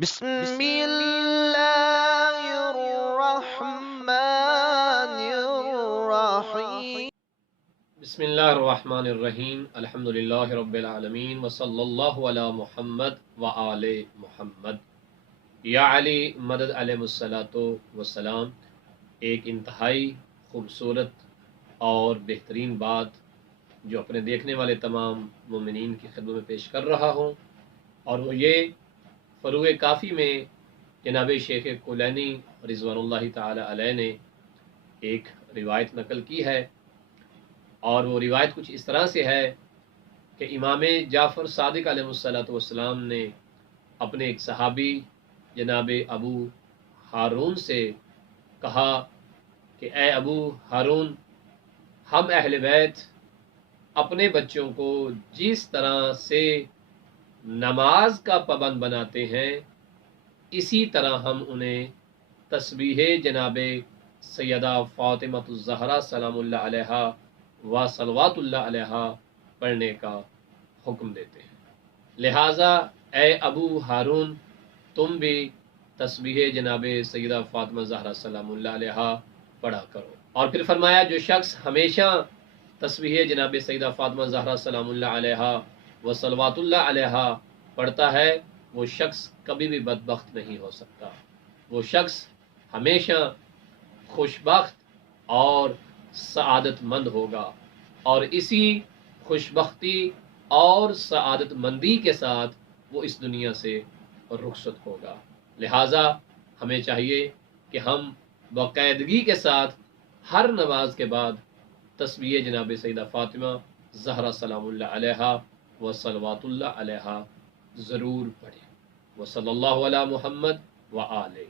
بسم اللہ الرحمن الرحیم بسم اللہ الرحمن الرحیم الحمدللہ رب العالمین وصلی اللہ علی محمد وآل محمد۔ یا علی مدد علیہ الصلاۃ والسلام۔ ایک انتہائی خوبصورت اور بہترین بات جو اپنے دیکھنے والے تمام مومنین کی خدمت میں پیش کر رہا ہوں، اور وہ یہ فروع کافی میں جناب شیخ کلینی رضوان اللہ تعالی علیہ نے ایک روایت نقل کی ہے، اور وہ روایت کچھ اس طرح سے ہے کہ امام جعفر صادق علیہ السلام نے اپنے ایک صحابی جناب ابو ہارون سے کہا کہ اے ابو ہارون، ہم اہل بیت اپنے بچوں کو جس طرح سے نماز کا پابند بناتے ہیں، اسی طرح ہم انہیں تسبیح جناب سیدہ فاطمہ الزہرا سلام اللہ علیہ و صلوات اللہ علیہ پڑھنے کا حکم دیتے ہیں۔ لہٰذا اے ابو ہارون، تم بھی تسبیح جناب سیدہ فاطمہ زہرا سلام اللہ علیہ پڑھا کرو۔ اور پھر فرمایا، جو شخص ہمیشہ تسبیح جناب سیدہ فاطمہ زہرا سلام اللہ علیہ و صلوات اللہ علیہ پڑھتا ہے، وہ شخص کبھی بھی بدبخت نہیں ہو سکتا، وہ شخص ہمیشہ خوشبخت اور سعادت مند ہوگا، اور اسی خوشبختی اور سعادت مندی کے ساتھ وہ اس دنیا سے رخصت ہوگا۔ لہٰذا ہمیں چاہیے کہ ہم باقاعدگی کے ساتھ ہر نماز کے بعد تسبیح جناب سیدہ فاطمہ زہرا سلام اللہ علیہ و صلوات اللہ علیہ ضرور پڑھیں۔ وصلی اللہ علی محمد وآلہ